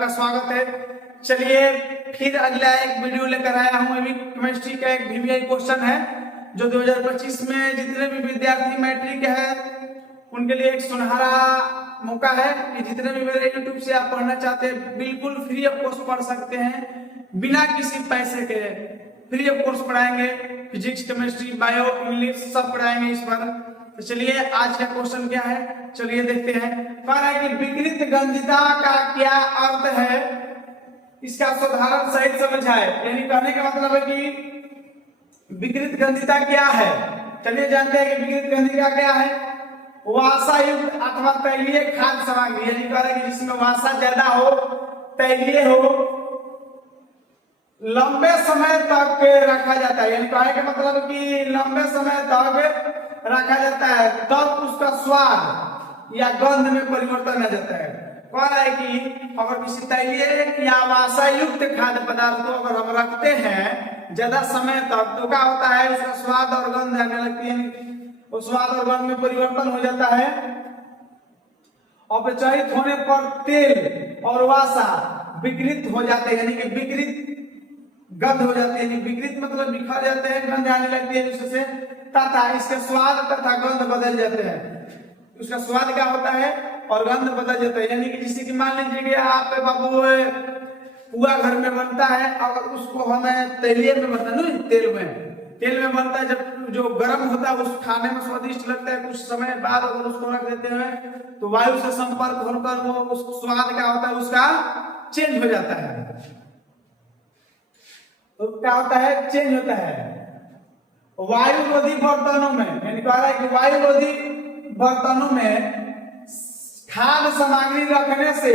आपका स्वागत है। चलिए फिर अगला एक वीडियो लेकर आया हूँ। अभी केमिस्ट्री का एक VVI क्वेश्चन है जो 2025 में जितने भी विद्यार्थी मैट्रिक है उनके लिए एक सुनहरा मौका है कि जितने भी मेरे यूट्यूब से आप पढ़ना चाहते हैं बिल्कुल फ्री ऑफ कॉस्ट पढ़ सकते हैं, बिना किसी पैसे के फ्री ऑफ कोर्स पढ़ाएंगे। फिजिक्स, केमिस्ट्री, बायो, इंग्लिश सब पढ़ाएंगे इस बार। तो चलिए आज का क्वेश्चन क्या है, चलिए देखते हैं। कह रहा है कि विकृत गंधिता का क्या अर्थ है, इसका साधारण सहित समझाए। यानी कहने का मतलब है कि विकृत गंधिता क्या है। चलिए जानते हैं कि विकृत गंधिता क्या है। वासायुक्त अथवा तैलीय खाद्य सामग्री, यानी कह रहा है कि जिसमें वासा ज्यादा हो, तैलीय हो, लंबे समय तक रखा जाता है। यानी कहने का मतलब कि लंबे समय तक रखा जाता है तब उसका स्वाद या गंध में परिवर्तन आ जाता है। कह रहा है कि अगर किसी तैलीय या वासायुक्त खाद्य पदार्थ को अगर हम रखते हैं ज्यादा समय तक तो क्या होता है, उसका स्वाद और गंध आने लगती है, वो स्वाद और गंध में परिवर्तन हो जाता है। अपचयित होने पर तेल और वासा विकृत हो जाते हैं, यानी कि विकृत गंध हो जाती है। विकृत मतलब बिखर जाते हैं, गंध आने लगती है उससे, तथा इसके स्वाद तथा गंध बदल जाते हैं। उसका स्वाद क्या होता है और गंध बदल जाता है। यानी कि जैसे कि मान लीजिए कि आप बाबू पुआ घर में बनता है, अगर उसको हमें तैलीय में बनता है, तेल में बनता है, जब जो गर्म होता है उस खाने में स्वादिष्ट लगता है। कुछ समय बाद अगर उसको रख देते हैं तो वायु से संपर्क होकर वो उस स्वाद क्या होता है उसका चेंज हो जाता है। तो क्या होता है, चेंज होता है। वायुरोधी बर्तनों में, यानी कह रहा है कि वायुरोधी बर्तनों में खाद्य सामग्री रखने से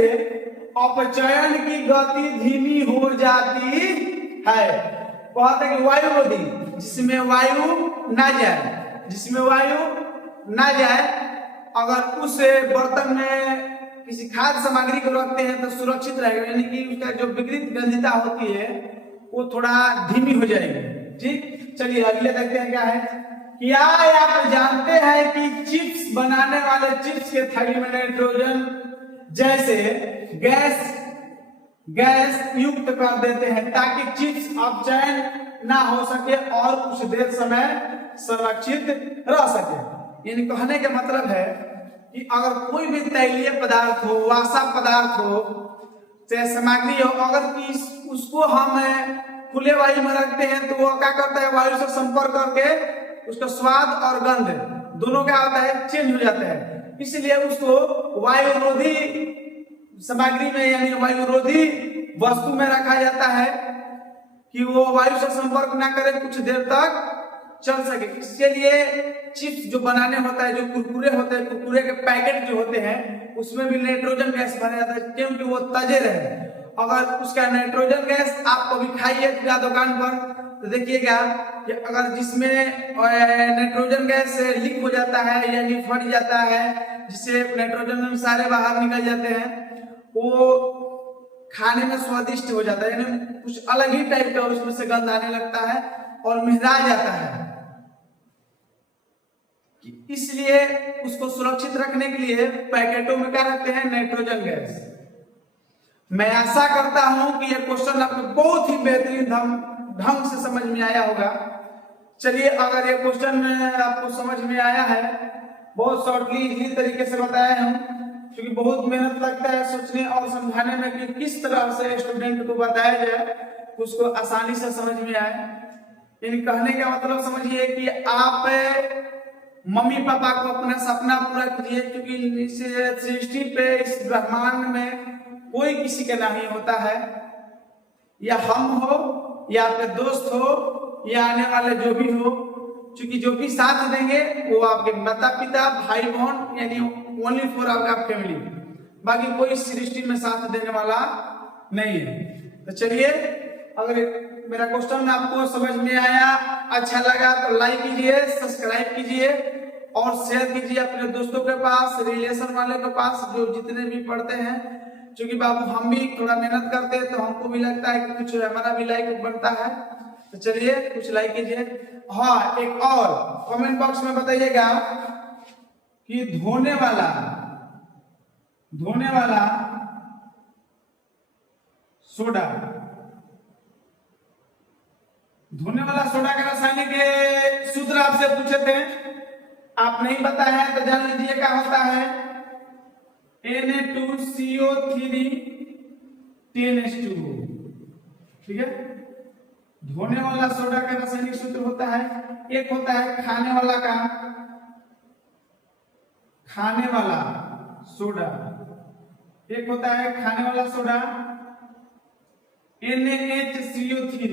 अपचयन की गति धीमी हो जाती है। कहते हैं कि वायुरोधी, जिसमें वायु ना जाए, अगर उस बर्तन में किसी खाद्य सामग्री को रखते हैं तो सुरक्षित रहेगा। यानी कि उसका जो विकृत गंधिता होती है वो थोड़ा धीमी हो जाएगी। ठीक, चलिए अगले देखते हैं क्या है। क्या आप जानते हैं कि चिप्स बनाने वाले चिप्स के थैली में नाइट्रोजन जैसे गैस युक्त कर देते हैं ताकि चिप्स अपचयन ना हो सके और कुछ देर समय संरक्षित रह सके। यानी कहने का मतलब है कि अगर कोई भी तैलीय पदार्थ हो, वासा पदार्थ हो, चाहे सामग्री हो, अगर उसको हम खुले वायु में रखते हैं तो वो क्या करता है, वायु से संपर्क करके उसका स्वाद और गंध दोनों क्या होता है, चेंज हो जाता है। इसलिए उसको वायुरोधी सामग्री में यानी वायुरोधी वस्तु में रखा जाता है कि वो वायु से संपर्क ना करे, कुछ देर तक चल सके। इसके लिए चिप्स जो बनाने होता है, जो कुरकुरे होते हैं, कुरकुरे के पैकेट जो होते हैं उसमें भी नाइट्रोजन गैस भरा जाता है क्योंकि वो ताजे रहे। अगर उसका नाइट्रोजन गैस आप कभी खाइएगा दुकान पर तो देखिएगा कि अगर जिसमें नाइट्रोजन गैस लीक हो जाता है यानी फट जाता है, जिससे नाइट्रोजन सारे बाहर निकल जाते हैं, वो खाने में स्वादिष्ट हो जाता है, यानी कुछ अलग ही टाइप का उसमें से गंध आने लगता है और मिहरा जाता है। इसलिए उसको सुरक्षित रखने के लिए पैकेटों में क्या रखते हैं, नाइट्रोजन गैस। मैं आशा करता हूं कि यह क्वेश्चन आपको बहुत ही बेहतरीन ढंग से समझ में आया होगा। चलिए अगर ये क्वेश्चन आपको समझ में आया है, बहुत शॉर्टली इजी तरीके से बताया हूं, क्योंकि बहुत मेहनत लगता है सोचने और समझाने में कि किस तरह से स्टूडेंट को बताया जाए उसको आसानी से समझ में आए। यानी कहने का मतलब समझिए कि आप मम्मी पापा को अपना सपना पूरा कीजिए, क्योंकि इस सृष्टि पे, इस ब्रह्मांड में कोई किसी का नहीं होता है। या हम हो या आपके दोस्त हो या आने वाले जो भी हो, क्योंकि जो भी साथ देंगे वो आपके माता पिता, भाई बहन, यानी ओनली फॉर आपका फैमिली, बाकी कोई सृष्टि में साथ देने वाला नहीं है। तो चलिए, अगर मेरा क्वेश्चन आपको समझ में आया, अच्छा लगा तो लाइक कीजिए, सब्सक्राइब कीजिए और शेयर कीजिए अपने दोस्तों के पास, रिलेशन वाले के पास, जो जितने भी पढ़ते हैं। क्योंकि बाबू हम भी थोड़ा मेहनत करते हैं तो हमको भी लगता है कि कुछ हमारा भी लाइक बनता है। तो चलिए कुछ लाइक कीजिए। हाँ, एक और कमेंट बॉक्स में बताइएगा कि धोने वाला सोडा। धोने वाला सोडा का रासायनिक सूत्र आपसे पूछे थे, आप नहीं पता है तो जान लीजिए क्या होता है, Na2CO3 10H2O। ठीक है, धोने वाला सोडा का रासायनिक सूत्र होता है, एक होता है खाने वाला का, खाने वाला सोडा, एक होता है खाने वाला सोडा NaHCO3,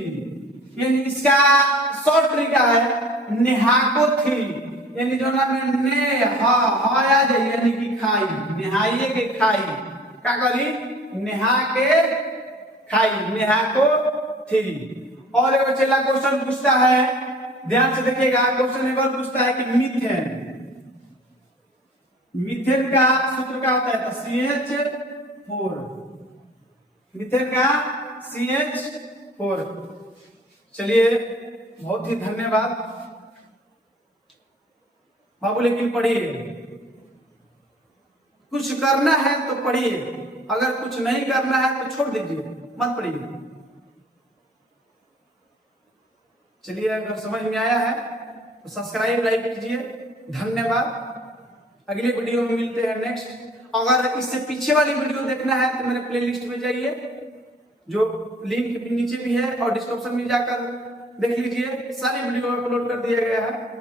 यानी इसका शॉर्ट तरीका है नेहाको3, यानी जो ना में ने हा आ जाए यानी कि खाई, नहाइए के खाई, क्या करी नेहा के खाई, नेहाको3। और एक चला क्वेश्चन पूछता है, ध्यान से देखिएगा, क्वेश्चन एक बार पूछता है कि मीथेन, मीथेन का सूत्र क्या होता है, तो CH4, मीथेन का CH4। चलिए बहुत ही धन्यवाद बाबू, लेकिन पढ़िए, कुछ करना है तो पढ़िए, अगर कुछ नहीं करना है तो छोड़ दीजिए, मत पढ़िए। चलिए अगर समझ में आया है तो सब्सक्राइब लाइक कीजिए, धन्यवाद। अगले वीडियो में मिलते हैं नेक्स्ट। अगर इससे पीछे वाली वीडियो देखना है तो मेरे प्लेलिस्ट में जाइए, जो लिंक नीचे भी है और डिस्क्रिप्शन में जाकर देख लीजिए, सारी वीडियो अपलोड कर दिया गया है।